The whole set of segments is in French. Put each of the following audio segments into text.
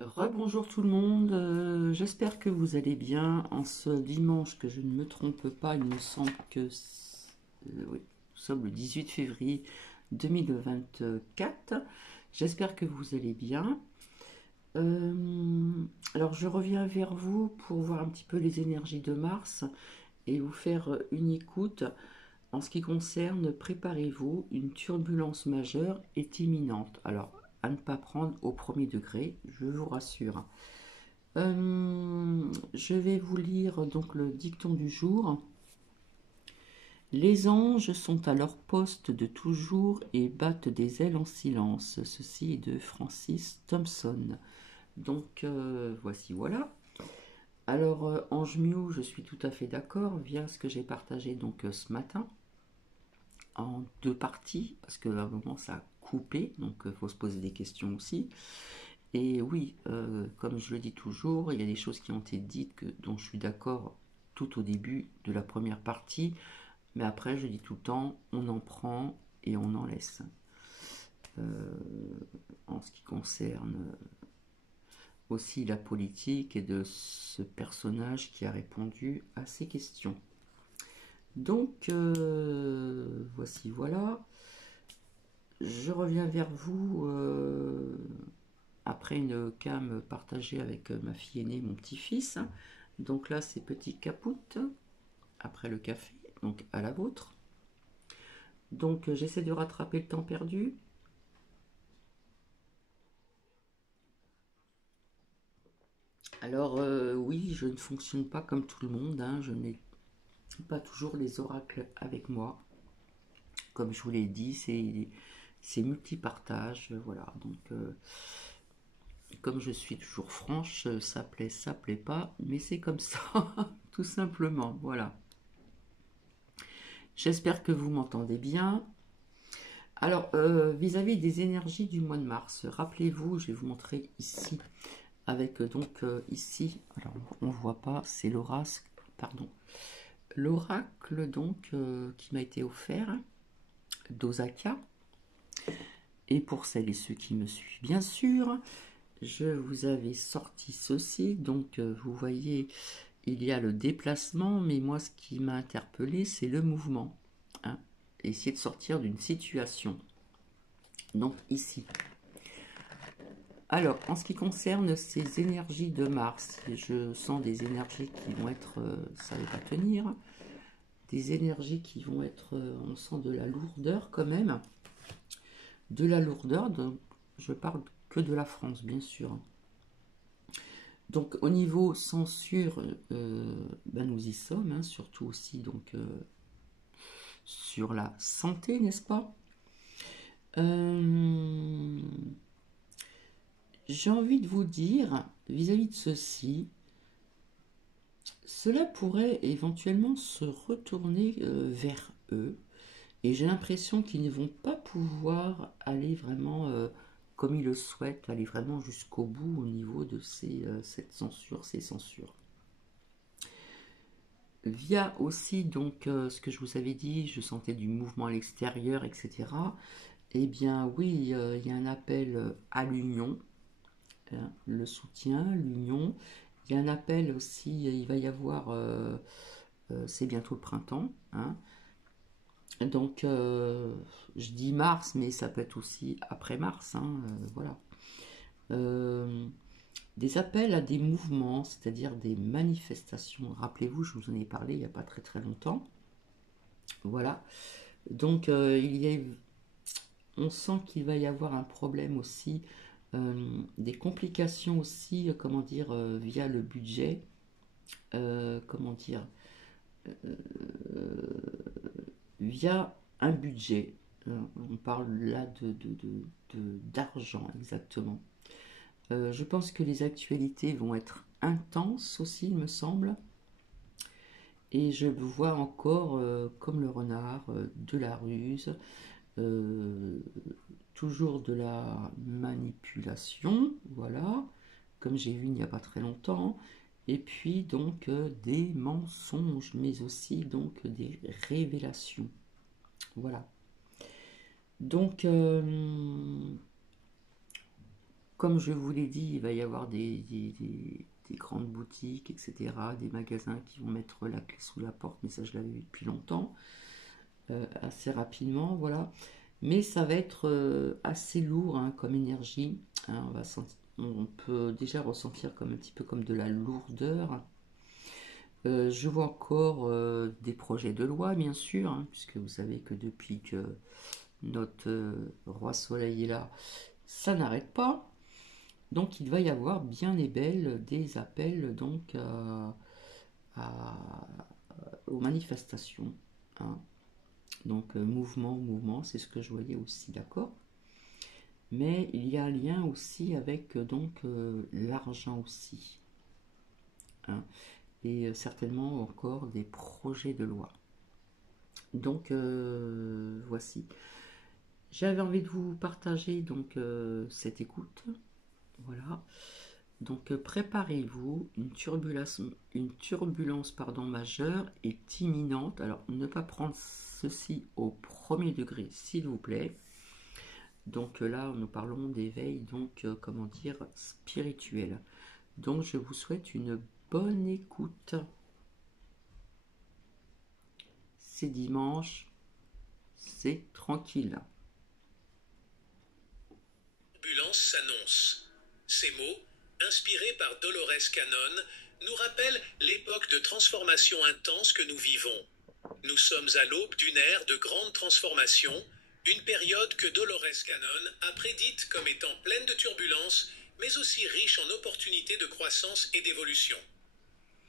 Rebonjour tout le monde, j'espère que vous allez bien en ce dimanche, que je ne me trompe pas, il me semble que oui, nous sommes le 18 février 2024. J'espère que vous allez bien. Euh, alors je reviens vers vous pour voir un petit peu les énergies de Mars et vous faire une écoute. En ce qui concerne, préparez-vous, une turbulence majeure est imminente. Alors, à ne pas prendre au premier degré, je vous rassure. Je vais vous lire donc le dicton du jour. Les anges sont à leur poste de toujours et battent des ailes en silence. Ceci est de Francis Thompson. Donc voici, voilà. Alors Ange Mew, je suis tout à fait d'accord via ce que j'ai partagé donc ce matin en deux parties parce qu'à un moment ça a coupé, donc il faut se poser des questions aussi. Et oui, comme je le dis toujours, il y a des choses qui ont été dites dont je suis d'accord tout au début de la première partie, mais après je dis tout le temps, on en prend et on en laisse. Euh, En ce qui concerne aussi la politique et de ce personnage qui a répondu à ces questions. Donc, voici, voilà. Je reviens vers vous après une cam partagée avec ma fille aînée, mon petit-fils. Donc là, c'est petit caput, après le café, donc à la vôtre. Donc j'essaie de rattraper le temps perdu. Alors oui, je ne fonctionne pas comme tout le monde, hein. Je n'ai pas toujours les oracles avec moi. Comme je vous l'ai dit, c'est multipartage, voilà. Donc comme je suis toujours franche, ça plaît pas, mais c'est comme ça, tout simplement, voilà. J'espère que vous m'entendez bien. Alors, vis-à-vis des énergies du mois de mars, rappelez-vous, je vais vous montrer ici, avec donc ici, alors on ne voit pas, c'est pardon, l'oracle donc qui m'a été offert d'Osaka. Et pour celles et ceux qui me suivent, bien sûr, je vous avais sorti ceci. Donc, vous voyez, il y a le déplacement, mais moi, ce qui m'a interpellé, c'est le mouvement, hein. Essayer de sortir d'une situation. Donc, ici. Alors, en ce qui concerne ces énergies de Mars, je sens des énergies qui vont être, ça ne va pas tenir, des énergies qui vont être, on sent de la lourdeur quand même, de la lourdeur, donc je parle que de la France, bien sûr. Donc, au niveau censure, ben, nous y sommes, hein, surtout aussi donc sur la santé, n'est-ce pas? Euh, j'ai envie de vous dire, vis-à-vis de ceci, cela pourrait éventuellement se retourner vers eux, et j'ai l'impression qu'ils ne vont pas pouvoir aller vraiment comme ils le souhaitent, aller vraiment jusqu'au bout au niveau de cette censure, ces censures. Via aussi donc ce que je vous avais dit, je sentais du mouvement à l'extérieur, etc. Eh bien oui, il y a un appel à l'union, hein, le soutien, l'union. Il y a un appel aussi, il va y avoir, c'est bientôt le printemps, hein. Donc je dis mars, mais ça peut être aussi après mars, hein, voilà. Euh, des appels à des mouvements, c'est-à-dire des manifestations. Rappelez-vous, je vous en ai parlé il n'y a pas très très longtemps. Voilà. Donc on sent qu'il va y avoir un problème aussi, des complications aussi, comment dire, via le budget, comment dire, via un budget. On parle là d'argent exactement. Je pense que les actualités vont être intenses aussi, il me semble. Et je vois encore, comme le renard, de la ruse, euh, toujours de la manipulation, voilà, comme j'ai vu il n'y a pas très longtemps, et puis donc des mensonges, mais aussi donc des révélations, voilà. Donc comme je vous l'ai dit, il va y avoir des grandes boutiques, etc., des magasins qui vont mettre la clé sous la porte, mais ça je l'avais vu depuis longtemps, assez rapidement, voilà. Mais ça va être assez lourd hein, comme énergie. Hein, on peut déjà ressentir comme un petit peu comme de la lourdeur. Je vois encore des projets de loi, bien sûr, hein, puisque vous savez que depuis que notre roi soleil est là, ça n'arrête pas. Donc il va y avoir bien et belle des appels donc aux manifestations. Hein. Donc mouvement, c'est ce que je voyais aussi, d'accord. Mais il y a un lien aussi avec donc l'argent aussi. Hein. Et certainement encore des projets de loi. Donc voici. J'avais envie de vous partager donc cette écoute. Voilà. Donc préparez-vous, une turbulence pardon, majeure est imminente. Alors ne pas prendre ceci au premier degré, s'il vous plaît. Donc là, nous parlons d'éveil, donc comment dire, spirituel. Donc je vous souhaite une bonne écoute. C'est dimanche, c'est tranquille. Turbulence s'annonce. Ces mots, inspirés par Dolores Cannon, nous rappellent l'époque de transformation intense que nous vivons. Nous sommes à l'aube d'une ère de grande transformation, une période que Dolores Cannon a prédite comme étant pleine de turbulences, mais aussi riche en opportunités de croissance et d'évolution.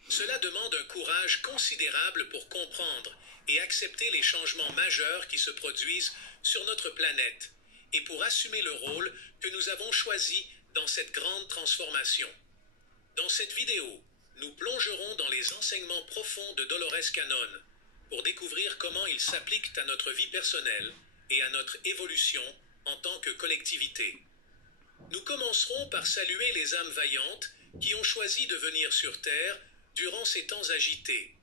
Cela demande un courage considérable pour comprendre et accepter les changements majeurs qui se produisent sur notre planète et pour assumer le rôle que nous avons choisi dans cette grande transformation. Dans cette vidéo, nous plongerons dans les enseignements profonds de Dolores Cannon pour découvrir comment ils s'appliquent à notre vie personnelle et à notre évolution en tant que collectivité. Nous commencerons par saluer les âmes vaillantes qui ont choisi de venir sur Terre durant ces temps agités.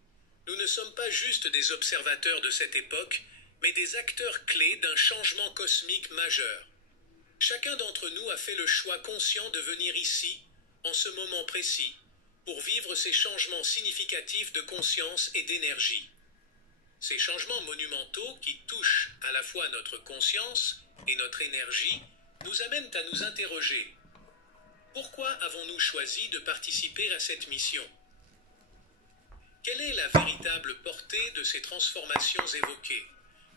Nous ne sommes pas juste des observateurs de cette époque, mais des acteurs clés d'un changement cosmique majeur. Chacun d'entre nous a fait le choix conscient de venir ici, en ce moment précis, pour vivre ces changements significatifs de conscience et d'énergie. Ces changements monumentaux qui touchent à la fois notre conscience et notre énergie nous amènent à nous interroger. Pourquoi avons-nous choisi de participer à cette mission ? Quelle est la véritable portée de ces transformations évoquées ?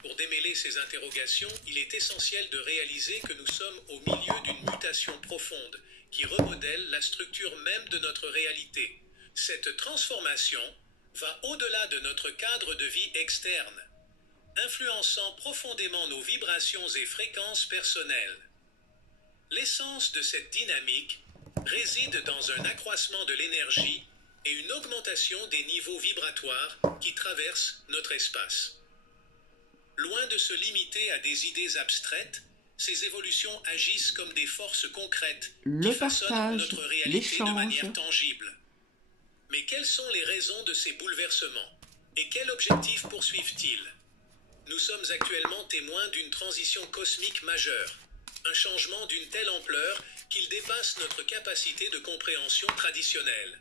Pour démêler ces interrogations, il est essentiel de réaliser que nous sommes au milieu d'une mutation profonde qui remodèle la structure même de notre réalité. Cette transformation va au-delà de notre cadre de vie externe, influençant profondément nos vibrations et fréquences personnelles. L'essence de cette dynamique réside dans un accroissement de l'énergie et une augmentation des niveaux vibratoires qui traversent notre espace. Loin de se limiter à des idées abstraites, ces évolutions agissent comme des forces concrètes qui façonnent notre réalité de manière tangible. Mais quelles sont les raisons de ces bouleversements? Et quel objectif poursuivent-ils? Nous sommes actuellement témoins d'une transition cosmique majeure, un changement d'une telle ampleur qu'il dépasse notre capacité de compréhension traditionnelle.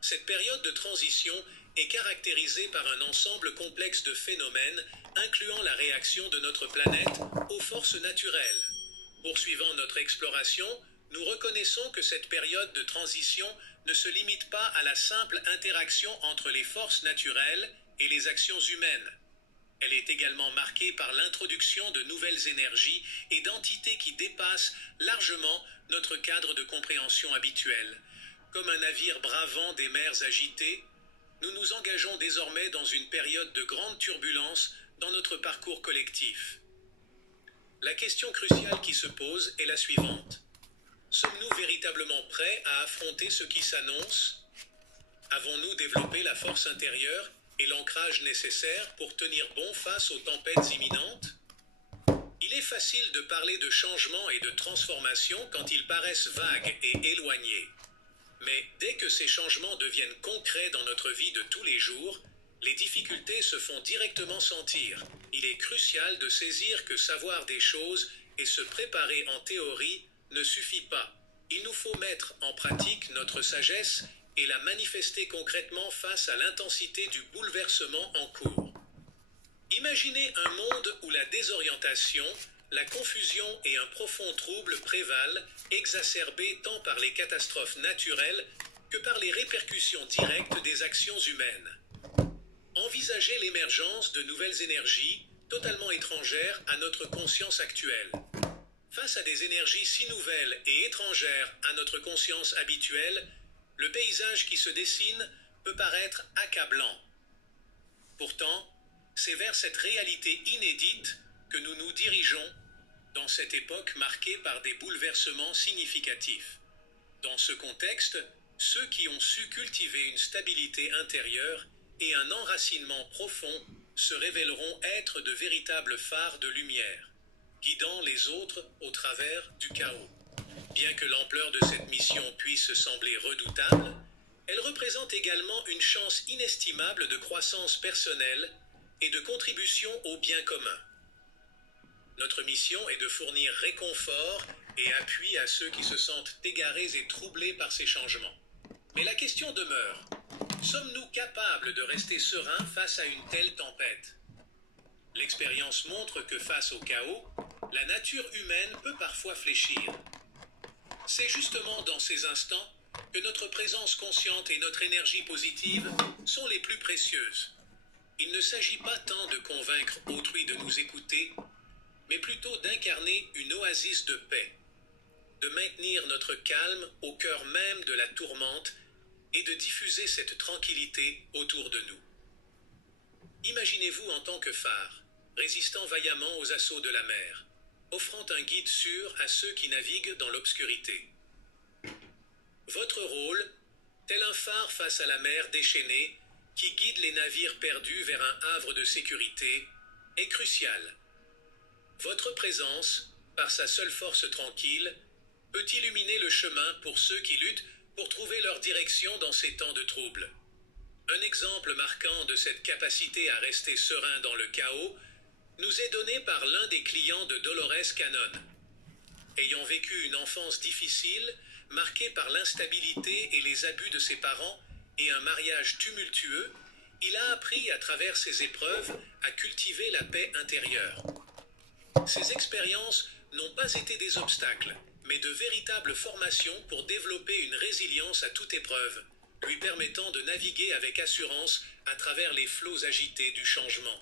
Cette période de transition est caractérisée par un ensemble complexe de phénomènes incluant la réaction de notre planète aux forces naturelles. Poursuivant notre exploration, nous reconnaissons que cette période de transition ne se limite pas à la simple interaction entre les forces naturelles et les actions humaines. Elle est également marquée par l'introduction de nouvelles énergies et d'entités qui dépassent largement notre cadre de compréhension habituel. Comme un navire bravant des mers agitées, nous nous engageons désormais dans une période de grande turbulence dans notre parcours collectif. La question cruciale qui se pose est la suivante. Sommes-nous véritablement prêts à affronter ce qui s'annonce? Avons-nous développé la force intérieure et l'ancrage nécessaire pour tenir bon face aux tempêtes imminentes? Il est facile de parler de changement et de transformation quand ils paraissent vagues et éloignés. Mais dès que ces changements deviennent concrets dans notre vie de tous les jours, les difficultés se font directement sentir. Il est crucial de saisir que savoir des choses et se préparer en théorie ne suffit pas. Il nous faut mettre en pratique notre sagesse et la manifester concrètement face à l'intensité du bouleversement en cours. Imaginez un monde où la désorientation, la confusion et un profond trouble prévalent, exacerbés tant par les catastrophes naturelles que par les répercussions directes des actions humaines. Envisagez l'émergence de nouvelles énergies, totalement étrangères à notre conscience actuelle. Face à des énergies si nouvelles et étrangères à notre conscience habituelle, le paysage qui se dessine peut paraître accablant. Pourtant, c'est vers cette réalité inédite que nous nous dirigeons dans cette époque marquée par des bouleversements significatifs. Dans ce contexte, ceux qui ont su cultiver une stabilité intérieure et un enracinement profond se révéleront être de véritables phares de lumière, guidant les autres au travers du chaos. Bien que l'ampleur de cette mission puisse sembler redoutable, elle représente également une chance inestimable de croissance personnelle et de contribution au bien commun. Notre mission est de fournir réconfort et appui à ceux qui se sentent égarés et troublés par ces changements. Mais la question demeure, sommes-nous capables de rester sereins face à une telle tempête? L'expérience montre que face au chaos, la nature humaine peut parfois fléchir. C'est justement dans ces instants que notre présence consciente et notre énergie positive sont les plus précieuses. Il ne s'agit pas tant de convaincre autrui de nous écouter, mais plutôt d'incarner une oasis de paix, de maintenir notre calme au cœur même de la tourmente et de diffuser cette tranquillité autour de nous. Imaginez-vous en tant que phare, résistant vaillamment aux assauts de la mer, offrant un guide sûr à ceux qui naviguent dans l'obscurité. Votre rôle, tel un phare face à la mer déchaînée, qui guide les navires perdus vers un havre de sécurité, est crucial. Votre présence, par sa seule force tranquille, peut illuminer le chemin pour ceux qui luttent pour trouver leur direction dans ces temps de trouble. Un exemple marquant de cette capacité à rester serein dans le chaos nous est donné par l'un des clients de Dolores Cannon. Ayant vécu une enfance difficile, marquée par l'instabilité et les abus de ses parents et un mariage tumultueux, il a appris à travers ces épreuves à cultiver la paix intérieure. Ces expériences n'ont pas été des obstacles, mais de véritables formations pour développer une résilience à toute épreuve, lui permettant de naviguer avec assurance à travers les flots agités du changement.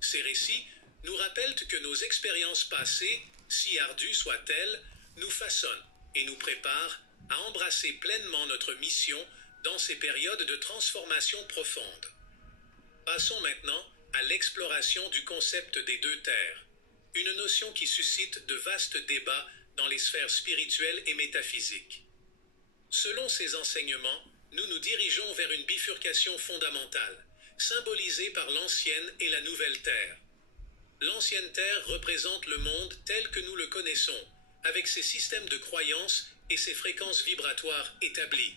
Ces récits nous rappellent que nos expériences passées, si ardues soient-elles, nous façonnent et nous préparent à embrasser pleinement notre mission dans ces périodes de transformation profonde. Passons maintenant à l'exploration du concept des deux terres, une notion qui suscite de vastes débats dans les sphères spirituelles et métaphysiques. Selon ces enseignements, nous nous dirigeons vers une bifurcation fondamentale, symbolisée par l'ancienne et la nouvelle terre. L'ancienne terre représente le monde tel que nous le connaissons, avec ses systèmes de croyances et ses fréquences vibratoires établies.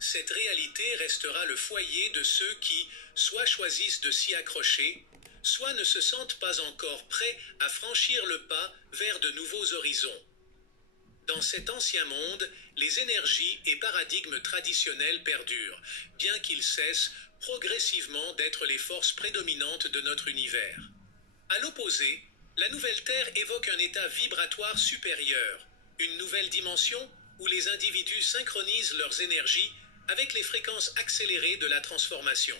Cette réalité restera le foyer de ceux qui, soit choisissent de s'y accrocher, soit ne se sentent pas encore prêts à franchir le pas vers de nouveaux horizons. Dans cet ancien monde, les énergies et paradigmes traditionnels perdurent, bien qu'ils cessent progressivement d'être les forces prédominantes de notre univers. À l'opposé, la nouvelle Terre évoque un état vibratoire supérieur, une nouvelle dimension où les individus synchronisent leurs énergies avec les fréquences accélérées de la transformation.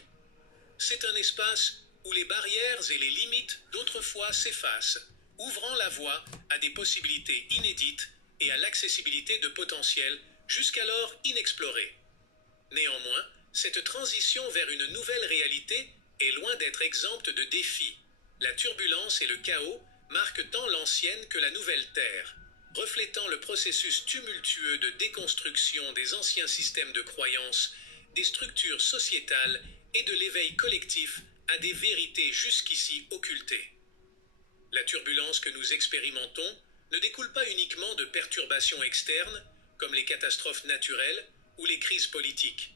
C'est un espace où les barrières et les limites d'autrefois s'effacent, ouvrant la voie à des possibilités inédites et à l'accessibilité de potentiels jusqu'alors inexplorés. Néanmoins, cette transition vers une nouvelle réalité est loin d'être exempte de défis. La turbulence et le chaos marquent tant l'ancienne que la nouvelle Terre, reflétant le processus tumultueux de déconstruction des anciens systèmes de croyances, des structures sociétales et de l'éveil collectif à des vérités jusqu'ici occultées. La turbulence que nous expérimentons ne découle pas uniquement de perturbations externes, comme les catastrophes naturelles ou les crises politiques.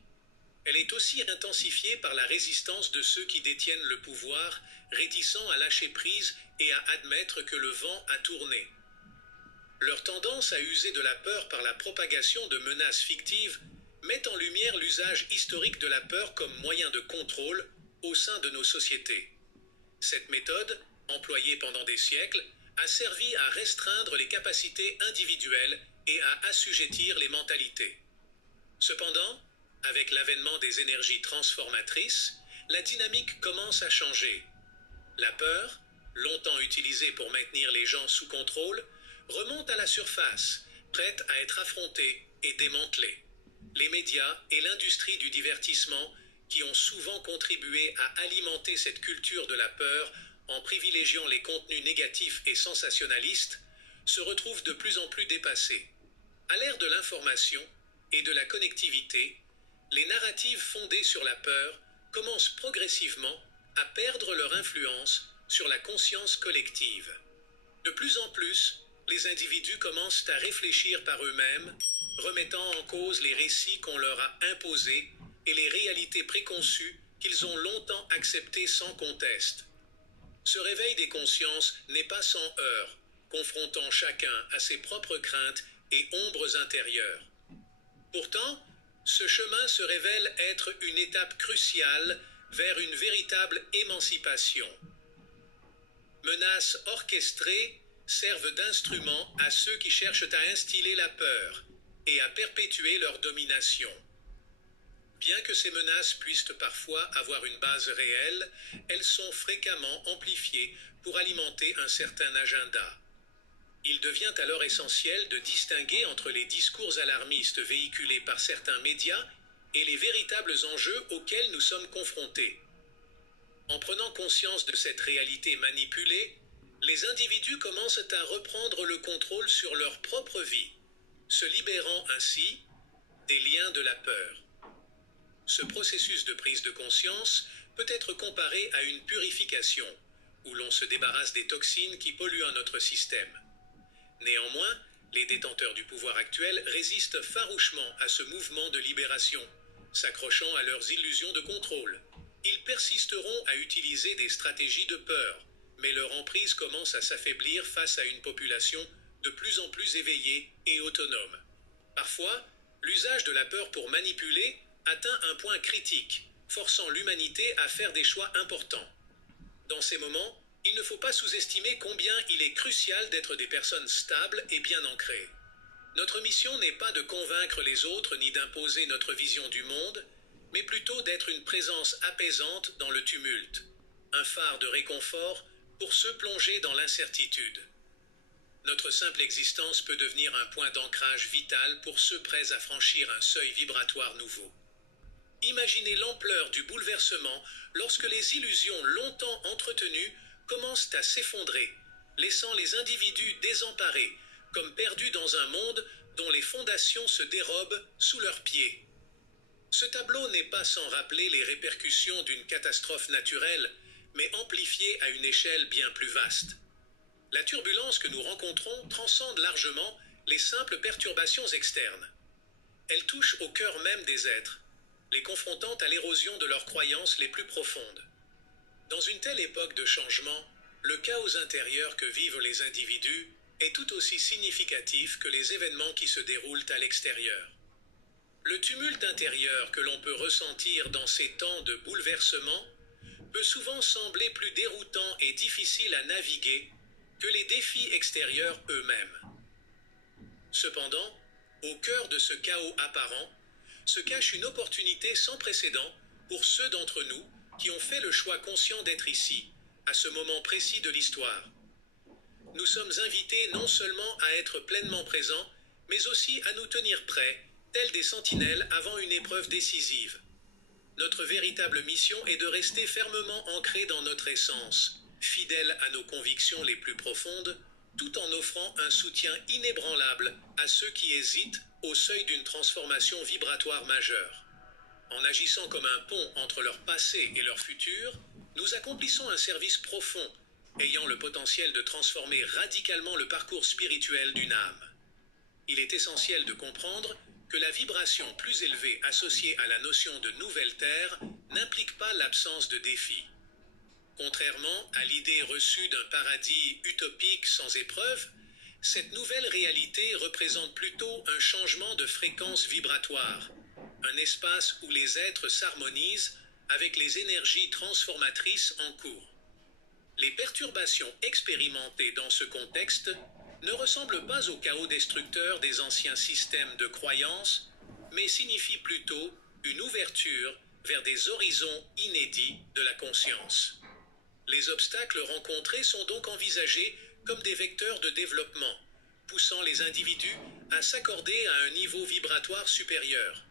Elle est aussi intensifiée par la résistance de ceux qui détiennent le pouvoir, réticents à lâcher prise et à admettre que le vent a tourné. Leur tendance à user de la peur par la propagation de menaces fictives met en lumière l'usage historique de la peur comme moyen de contrôle au sein de nos sociétés. Cette méthode, employée pendant des siècles, a servi à restreindre les capacités individuelles et à assujettir les mentalités. Cependant, avec l'avènement des énergies transformatrices, la dynamique commence à changer. La peur, longtemps utilisée pour maintenir les gens sous contrôle, remonte à la surface, prête à être affrontée et démantelée. Les médias et l'industrie du divertissement, qui ont souvent contribué à alimenter cette culture de la peur en privilégiant les contenus négatifs et sensationnalistes, se retrouvent de plus en plus dépassés. À l'ère de l'information et de la connectivité, les narratives fondées sur la peur commencent progressivement à perdre leur influence sur la conscience collective. De plus en plus, les individus commencent à réfléchir par eux-mêmes, remettant en cause les récits qu'on leur a imposés et les réalités préconçues qu'ils ont longtemps acceptées sans conteste. Ce réveil des consciences n'est pas sans heurts, confrontant chacun à ses propres craintes et ombres intérieures. Pourtant, ce chemin se révèle être une étape cruciale vers une véritable émancipation. Menaces orchestrées servent d'instruments à ceux qui cherchent à instiller la peur et à perpétuer leur domination. Bien que ces menaces puissent parfois avoir une base réelle, elles sont fréquemment amplifiées pour alimenter un certain agenda. Il devient alors essentiel de distinguer entre les discours alarmistes véhiculés par certains médias et les véritables enjeux auxquels nous sommes confrontés. En prenant conscience de cette réalité manipulée, les individus commencent à reprendre le contrôle sur leur propre vie, se libérant ainsi des liens de la peur. Ce processus de prise de conscience peut être comparé à une purification, où l'on se débarrasse des toxines qui polluent notre système. Néanmoins, les détenteurs du pouvoir actuel résistent farouchement à ce mouvement de libération, s'accrochant à leurs illusions de contrôle. Ils persisteront à utiliser des stratégies de peur, mais leur emprise commence à s'affaiblir face à une population de plus en plus éveillée et autonome. Parfois, l'usage de la peur pour manipuler atteint un point critique, forçant l'humanité à faire des choix importants. Dans ces moments, il ne faut pas sous-estimer combien il est crucial d'être des personnes stables et bien ancrées. Notre mission n'est pas de convaincre les autres ni d'imposer notre vision du monde, mais plutôt d'être une présence apaisante dans le tumulte, un phare de réconfort pour ceux plongés dans l'incertitude. Notre simple existence peut devenir un point d'ancrage vital pour ceux prêts à franchir un seuil vibratoire nouveau. Imaginez l'ampleur du bouleversement lorsque les illusions longtemps entretenues commencent à s'effondrer, laissant les individus désemparés, comme perdus dans un monde dont les fondations se dérobent sous leurs pieds. Ce tableau n'est pas sans rappeler les répercussions d'une catastrophe naturelle, mais amplifiée à une échelle bien plus vaste. La turbulence que nous rencontrons transcende largement les simples perturbations externes. Elle touche au cœur même des êtres, les confrontant à l'érosion de leurs croyances les plus profondes. Dans une telle époque de changement, le chaos intérieur que vivent les individus est tout aussi significatif que les événements qui se déroulent à l'extérieur. Le tumulte intérieur que l'on peut ressentir dans ces temps de bouleversement peut souvent sembler plus déroutant et difficile à naviguer que les défis extérieurs eux-mêmes. Cependant, au cœur de ce chaos apparent, se cache une opportunité sans précédent pour ceux d'entre nous qui ont fait le choix conscient d'être ici, à ce moment précis de l'histoire. Nous sommes invités non seulement à être pleinement présents, mais aussi à nous tenir prêts, tels des sentinelles avant une épreuve décisive. Notre véritable mission est de rester fermement ancrés dans notre essence, fidèles à nos convictions les plus profondes, tout en offrant un soutien inébranlable à ceux qui hésitent au seuil d'une transformation vibratoire majeure. En agissant comme un pont entre leur passé et leur futur, nous accomplissons un service profond, ayant le potentiel de transformer radicalement le parcours spirituel d'une âme. Il est essentiel de comprendre que la vibration plus élevée associée à la notion de nouvelle terre n'implique pas l'absence de défis. Contrairement à l'idée reçue d'un paradis utopique sans épreuve, Cette nouvelle réalité représente plutôt un changement de fréquence vibratoire, un espace où les êtres s'harmonisent avec les énergies transformatrices en cours. Les perturbations expérimentées dans ce contexte ne ressemblent pas au chaos destructeur des anciens systèmes de croyances, mais signifient plutôt une ouverture vers des horizons inédits de la conscience. Les obstacles rencontrés sont donc envisagés comme des vecteurs de développement, poussant les individus à s'accorder à un niveau vibratoire supérieur.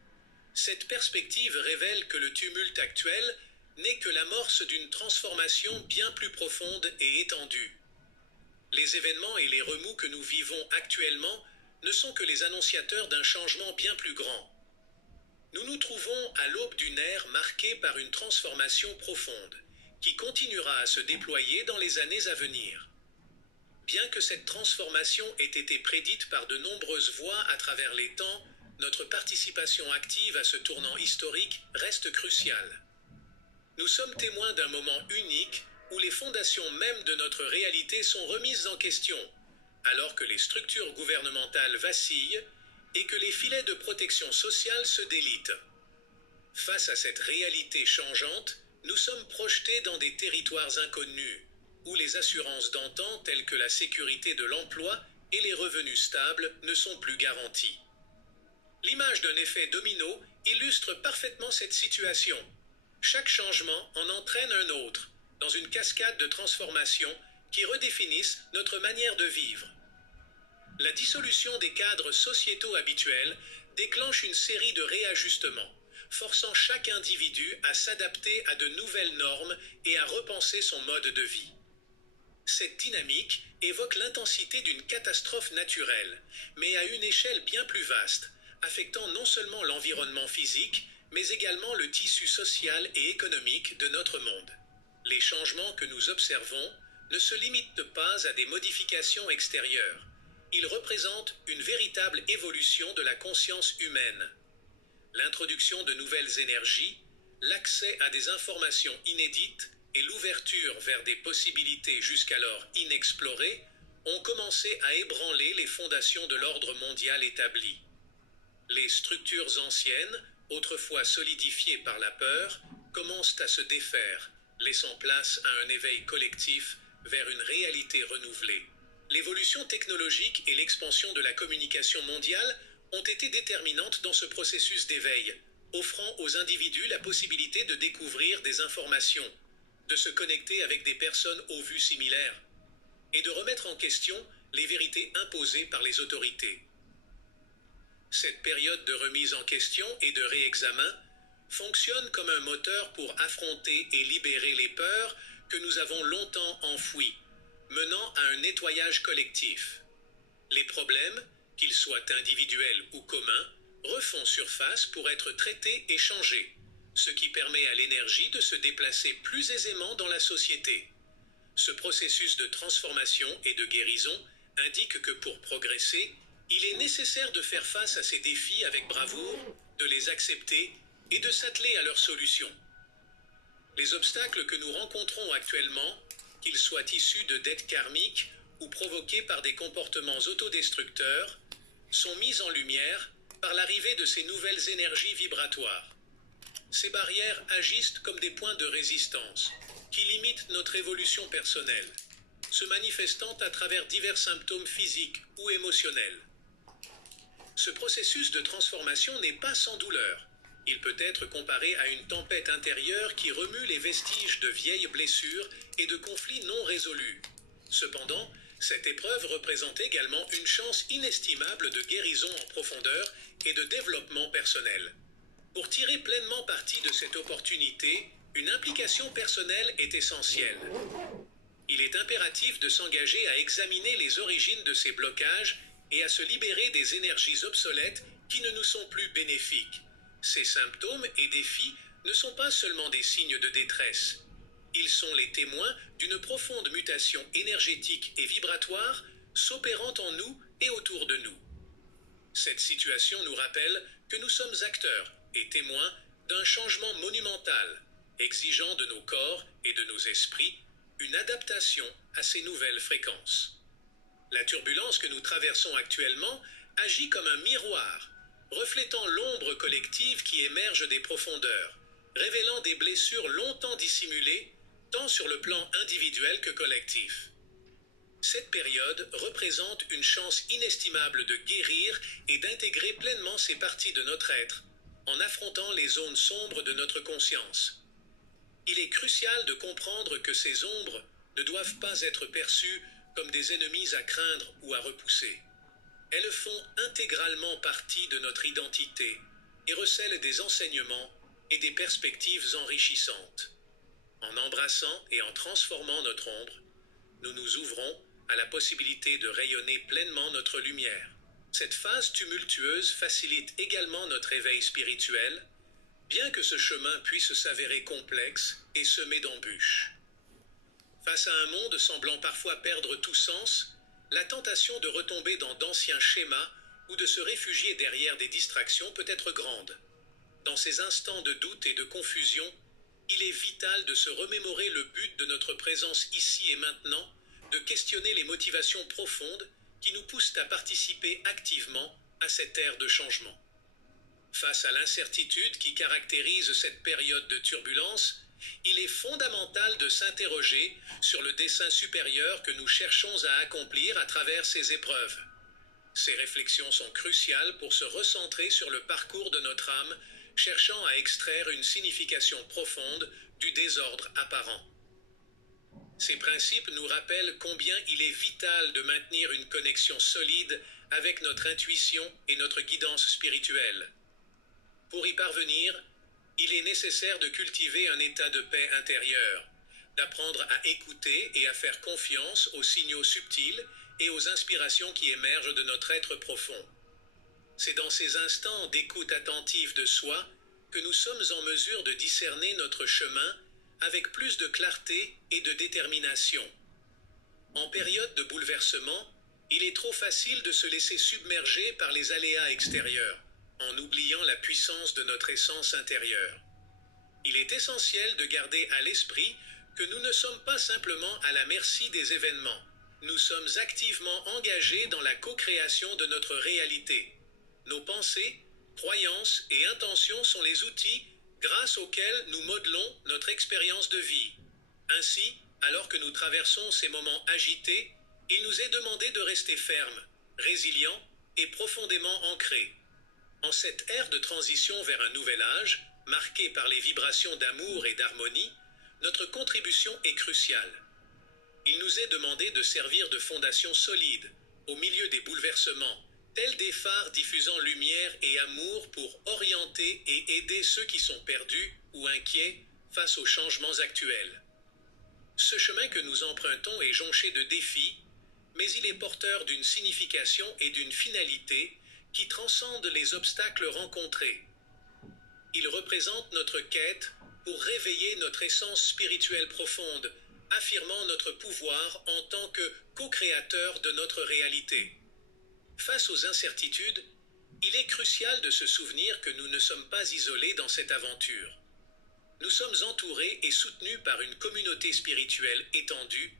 Cette perspective révèle que le tumulte actuel n'est que l'amorce d'une transformation bien plus profonde et étendue. Les événements et les remous que nous vivons actuellement ne sont que les annonciateurs d'un changement bien plus grand. Nous nous trouvons à l'aube d'une ère marquée par une transformation profonde, qui continuera à se déployer dans les années à venir. Bien que cette transformation ait été prédite par de nombreuses voix à travers les temps, notre participation active à ce tournant historique reste cruciale. Nous sommes témoins d'un moment unique où les fondations mêmes de notre réalité sont remises en question, alors que les structures gouvernementales vacillent et que les filets de protection sociale se délitent. Face à cette réalité changeante, nous sommes projetés dans des territoires inconnus, où les assurances d'antan telles que la sécurité de l'emploi et les revenus stables ne sont plus garantis. L'image d'un effet domino illustre parfaitement cette situation. Chaque changement en entraîne un autre, dans une cascade de transformations qui redéfinissent notre manière de vivre. La dissolution des cadres sociétaux habituels déclenche une série de réajustements, forçant chaque individu à s'adapter à de nouvelles normes et à repenser son mode de vie. Cette dynamique évoque l'intensité d'une catastrophe naturelle, mais à une échelle bien plus vaste, affectant non seulement l'environnement physique, mais également le tissu social et économique de notre monde. Les changements que nous observons ne se limitent pas à des modifications extérieures. Ils représentent une véritable évolution de la conscience humaine. L'introduction de nouvelles énergies, l'accès à des informations inédites et l'ouverture vers des possibilités jusqu'alors inexplorées ont commencé à ébranler les fondations de l'ordre mondial établi. Les structures anciennes, autrefois solidifiées par la peur, commencent à se défaire, laissant place à un éveil collectif vers une réalité renouvelée. L'évolution technologique et l'expansion de la communication mondiale ont été déterminantes dans ce processus d'éveil, offrant aux individus la possibilité de découvrir des informations, de se connecter avec des personnes aux vues similaires, et de remettre en question les vérités imposées par les autorités. Cette période de remise en question et de réexamen fonctionne comme un moteur pour affronter et libérer les peurs que nous avons longtemps enfouies, menant à un nettoyage collectif. Les problèmes, qu'ils soient individuels ou communs, refont surface pour être traités et changés, ce qui permet à l'énergie de se déplacer plus aisément dans la société. Ce processus de transformation et de guérison indique que pour progresser, il est nécessaire de faire face à ces défis avec bravoure, de les accepter et de s'atteler à leurs solutions. Les obstacles que nous rencontrons actuellement, qu'ils soient issus de dettes karmiques ou provoqués par des comportements autodestructeurs, sont mis en lumière par l'arrivée de ces nouvelles énergies vibratoires. Ces barrières agissent comme des points de résistance, qui limitent notre évolution personnelle, se manifestant à travers divers symptômes physiques ou émotionnels. Ce processus de transformation n'est pas sans douleur. Il peut être comparé à une tempête intérieure qui remue les vestiges de vieilles blessures et de conflits non résolus. Cependant, cette épreuve représente également une chance inestimable de guérison en profondeur et de développement personnel. Pour tirer pleinement parti de cette opportunité, une implication personnelle est essentielle. Il est impératif de s'engager à examiner les origines de ces blocages et à se libérer des énergies obsolètes qui ne nous sont plus bénéfiques. Ces symptômes et défis ne sont pas seulement des signes de détresse. Ils sont les témoins d'une profonde mutation énergétique et vibratoire s'opérant en nous et autour de nous. Cette situation nous rappelle que nous sommes acteurs et témoins d'un changement monumental, exigeant de nos corps et de nos esprits une adaptation à ces nouvelles fréquences. La turbulence que nous traversons actuellement agit comme un miroir, reflétant l'ombre collective qui émerge des profondeurs, révélant des blessures longtemps dissimulées, tant sur le plan individuel que collectif. Cette période représente une chance inestimable de guérir et d'intégrer pleinement ces parties de notre être, en affrontant les zones sombres de notre conscience. Il est crucial de comprendre que ces ombres ne doivent pas être perçues comme des ennemis à craindre ou à repousser. Elles font intégralement partie de notre identité et recèlent des enseignements et des perspectives enrichissantes. En embrassant et en transformant notre ombre, nous nous ouvrons à la possibilité de rayonner pleinement notre lumière. Cette phase tumultueuse facilite également notre éveil spirituel, bien que ce chemin puisse s'avérer complexe et semé d'embûches. Face à un monde semblant parfois perdre tout sens, la tentation de retomber dans d'anciens schémas ou de se réfugier derrière des distractions peut être grande. Dans ces instants de doute et de confusion, il est vital de se remémorer le but de notre présence ici et maintenant, de questionner les motivations profondes qui nous poussent à participer activement à cette ère de changement. Face à l'incertitude qui caractérise cette période de turbulence, il est fondamental de s'interroger sur le dessein supérieur que nous cherchons à accomplir à travers ces épreuves. Ces réflexions sont cruciales pour se recentrer sur le parcours de notre âme, cherchant à extraire une signification profonde du désordre apparent. Ces principes nous rappellent combien il est vital de maintenir une connexion solide avec notre intuition et notre guidance spirituelle. Pour y parvenir, il est nécessaire de cultiver un état de paix intérieure, d'apprendre à écouter et à faire confiance aux signaux subtils et aux inspirations qui émergent de notre être profond. C'est dans ces instants d'écoute attentive de soi que nous sommes en mesure de discerner notre chemin avec plus de clarté et de détermination. En période de bouleversement, il est trop facile de se laisser submerger par les aléas extérieurs, en oubliant la puissance de notre essence intérieure. Il est essentiel de garder à l'esprit que nous ne sommes pas simplement à la merci des événements. Nous sommes activement engagés dans la co-création de notre réalité. Nos pensées, croyances et intentions sont les outils grâce auxquels nous modelons notre expérience de vie. Ainsi, alors que nous traversons ces moments agités, il nous est demandé de rester fermes, résilients et profondément ancrés. En cette ère de transition vers un nouvel âge, marquée par les vibrations d'amour et d'harmonie, notre contribution est cruciale. Il nous est demandé de servir de fondation solide, au milieu des bouleversements, tels des phares diffusant lumière et amour pour orienter et aider ceux qui sont perdus ou inquiets face aux changements actuels. Ce chemin que nous empruntons est jonché de défis, mais il est porteur d'une signification et d'une finalité qui transcendent les obstacles rencontrés. Il représente notre quête pour réveiller notre essence spirituelle profonde, affirmant notre pouvoir en tant que co-créateur de notre réalité. Face aux incertitudes, il est crucial de se souvenir que nous ne sommes pas isolés dans cette aventure. Nous sommes entourés et soutenus par une communauté spirituelle étendue,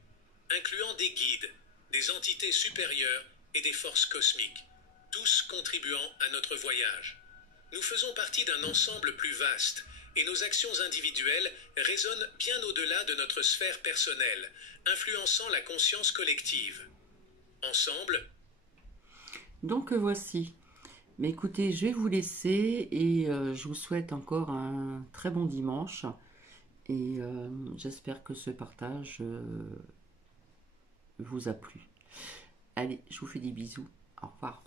incluant des guides, des entités supérieures et des forces cosmiques, tous contribuant à notre voyage. Nous faisons partie d'un ensemble plus vaste, et nos actions individuelles résonnent bien au-delà de notre sphère personnelle, influençant la conscience collective. Ensemble, donc voici. Mais écoutez, je vais vous laisser et je vous souhaite encore un très bon dimanche. Et j'espère que ce partage vous a plu. Allez, je vous fais des bisous. Au revoir.